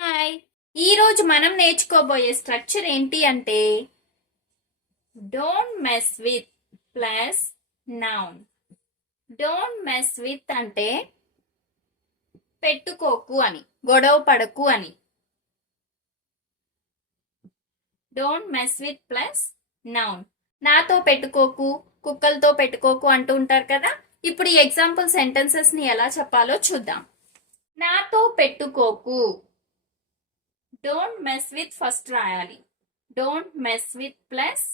Hi. ఈ రోజు మనం నేర్చుకోబోయే స్ట్రక్చర్ ఏంటి అంటే don't mess with plus noun. Don't mess with అంటే పెట్టుకోకు అని, గొడవ పడకు అని. Don't mess with plus noun. నాతో పెట్టుకోకు, కుక్కలతో పెట్టుకోకు అంటూ ఉంటారు కదా. ఇప్పుడు ఈ ఎగ్జాంపుల్ సెంటెన్సెస్ ని ఎలా చెప్పాలో చూద్దాం. నాతో పెట్టుకోకు. డోంట్ మెస్ విత్ ఫస్ట్ రాయాలి. డోంట్ మెస్ విత్ ప్లస్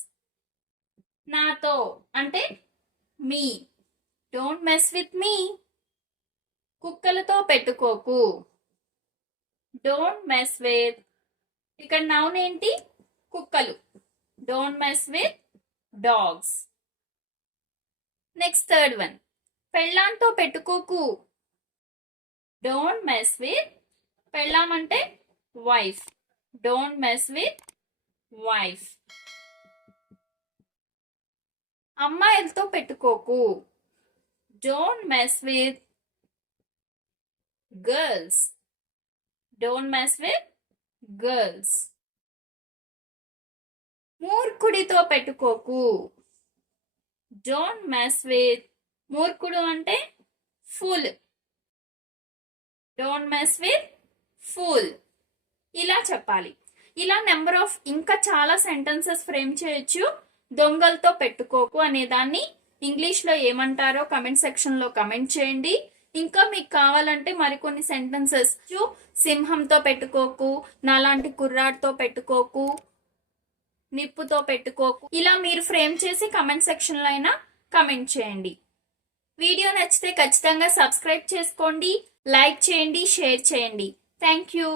నాతో అంటే me. Don't mess with me. కుక్కలతో పెట్టుకోకు. డోంట్ మెస్ విత్, ఇక్కడ నౌన్ ఏంటి? కుక్కలు. Don't mess with dogs. Next third one, పెళ్ళాంతో పెట్టుకోకు. డోంట్ మెస్ విత్, పెళ్ళాం అంటే wife. Don't mess with wife. అమ్మాయిలతో పెట్టుకోకు. Don't mess with girls. Don't mess with girls. మూర్ఖుడితో పెట్టుకోకు. డోంట్ మెస్ విత్, మూర్ఖుడు అంటే fool. Don't mess with full. ఇలా చెప్పాలి. ఇలా నెంబర్ ఆఫ్ ఇంకా చాలా సెంటెన్సెస్ ఫ్రేమ్ చేయొచ్చు. దొంగలతో పెట్టుకోకు అనే దాన్ని ఇంగ్లీష్ లో ఏమంటారో కమెంట్ సెక్షన్ లో కమెంట్ చేయండి. ఇంకా మీకు కావాలంటే మరికొన్ని సెంటెన్సెస్, సింహంతో పెట్టుకోకు, నాలాంటి కుర్రాడితో పెట్టుకోకు, నిప్పుతో పెట్టుకోకు, ఇలా మీరు ఫ్రేమ్ చేసి కమెంట్ సెక్షన్ లో అయినా కమెంట్ చేయండి. వీడియో నచ్చితే ఖచ్చితంగా సబ్స్క్రైబ్ చేసుకోండి, లైక్ చేయండి, షేర్ చేయండి. Thank you.